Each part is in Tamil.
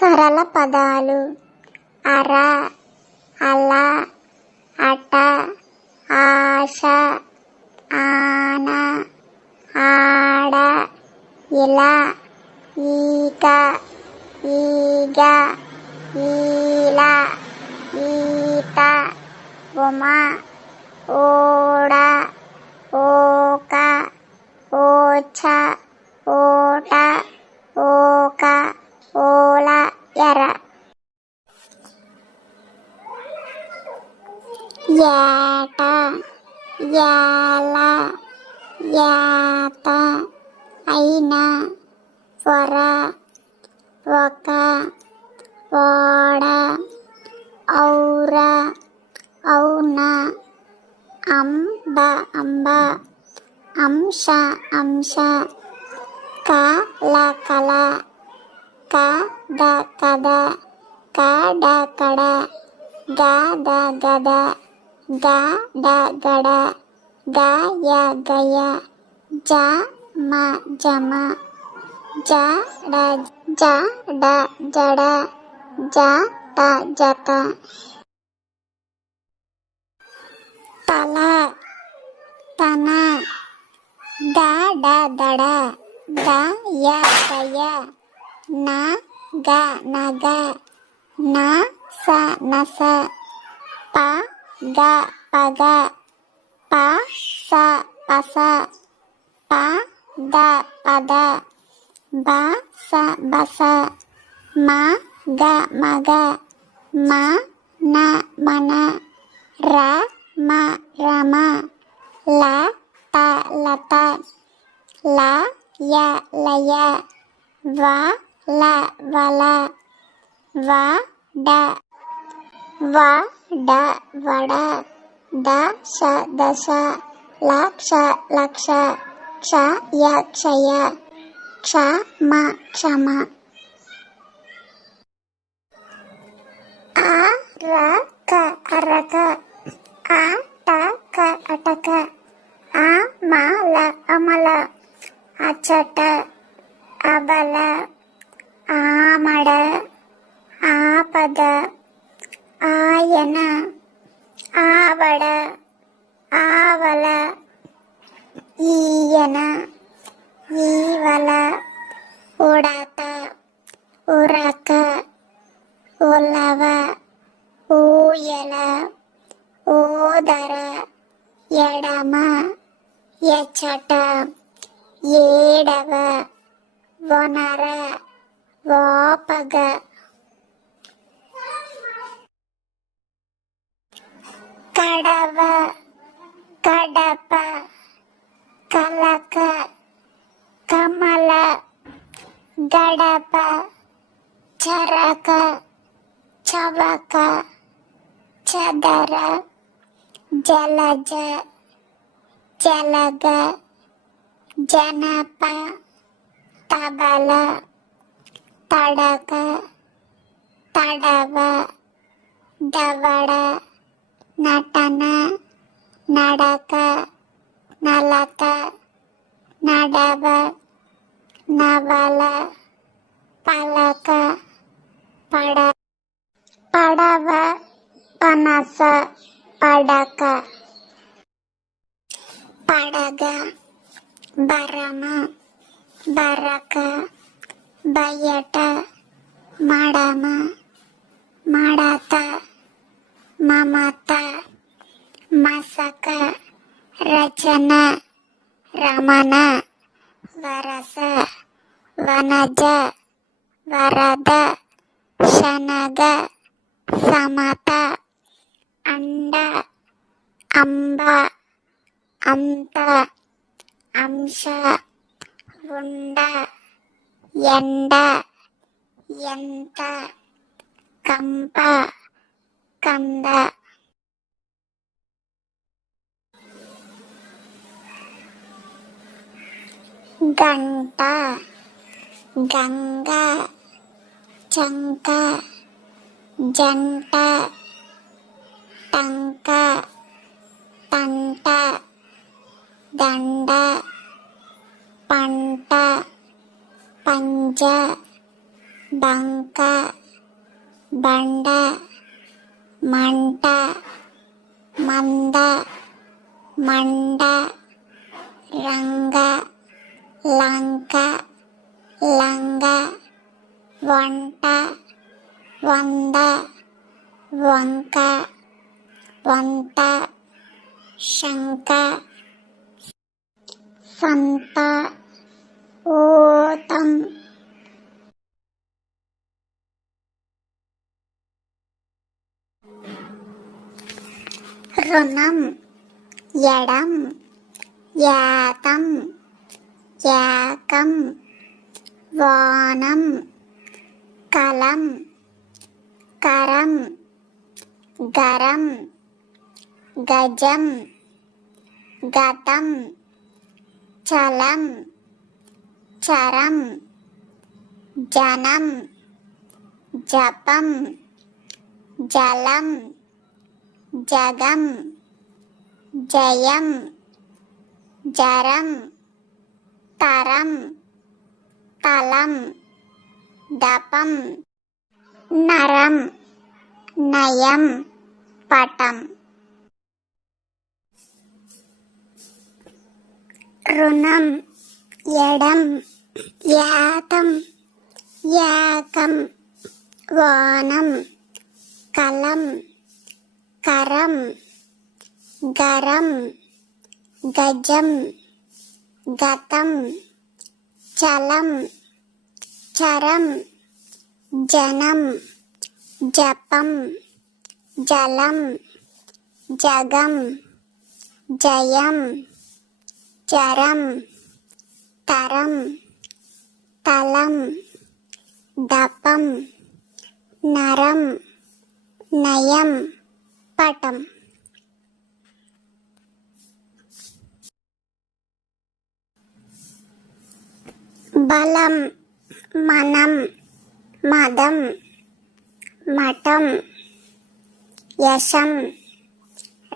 సరళ పదాలు. అర అల అట ఆశ ఆన ఆడ ఇలా ఈక ఈగ ఈల ఈత ఉమ ఓడ ఓక ఓచ ఓ ஏட்டா ஏலா ஏத்தா ஐநா பொற ஒக்க ஓட ஔர ஔனா அம்ப அம்ப அம்ஷ அம்ஷ கல கல கத கத கட கட கத கத க ட கட க ய கய ஜ ம ஜம ஜ ட ஜ ட ஜட ஜ ட ஜக தல தன த ட தட க ய கய ந க நக ந ச நச ப க பக ப ச பச ப த பத ப ச பச ம க மக ம ந மன ர ம ரம ல த லத ல ய லய வ ல வல வ ட வ ட வட த ஷ தச லக்ஷ லக்ஷ க்ஷ ய க்ஷய க்ஷ ம க்ஷம அ ர க அரக அ ட க அடக அ ம ல அமல அச்சட அபல ஆமட ஆபத ஆயன ஆவட ஆவல ஈயன ஈவல உடத உறக்க உலவ ஊயல ஓதர எடம எச்சட ஏடவ ஒனர வாபக கடவ கடப்ப கலக்க கமல கடப சரக சவக சதர ஜலஜ ஜலக ஜனப தபல தடக தடவ தவட ನಟನ ನಡಕ ನಲಕ ನಡವ ನವಲ ಪಲಕ ಪಡ ಪಡವ ಪನಸ ಪಡಕ படக பரம பரக பயட்ட மடம மடத மமத மசக ரச்சன ரமண வரச வனஜ வரத சனக சமத அண்ட அம்ப அந்த அம்ச உண்ட எண்ட எந்த கம்ப கந்த గంట గంగ చంక జంట టంక తంట దండ పంట పంజ బంక బండ మంట మంద మండ రంగ లంక లంగ వంట వంద వంక వంత శంక సంత ఓతం రుణం ఎడం యాతం యాకం వానం కలం కరం గరం గజం గతం చలం చరం జనం జపం జలం జగం జయం జరం తరం తలం దపం నరం నయం పటం. రుణం ఎడం యాతం యాకం వానం కలం కరం గరం గజం గతం చలం చరం జనం జపం జలం జగం జయం చరం తరం తలం దపం నరం నయం పటం. బలం మనం మదం మఠం యశం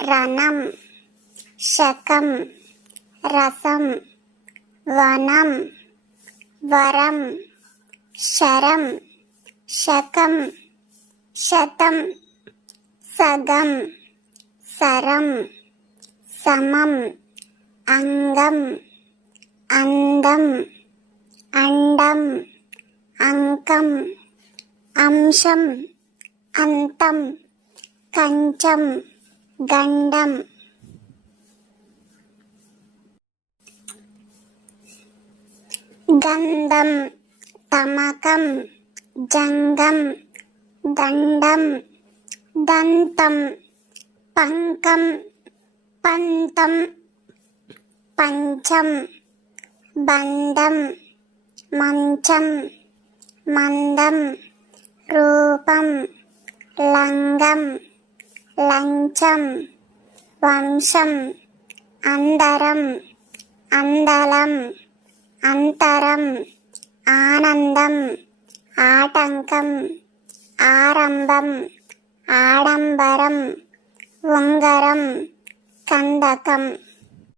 రణం శకం రసం వనం వరం శరం శకం శతం సగం సరం సమం అంగం అందం అండం అంకం అంశం అంతం కంచం గండం గంధం తమకం జంగం దండం దంతం పంకం పంతం పంచం బంధం మంచం మందం రూపం లంగం లంచం వంశం అందరం అందలం అంతరం ఆనందం ఆటంకం ఆరంభం ఆడంబరం ఉంగరం కందకం.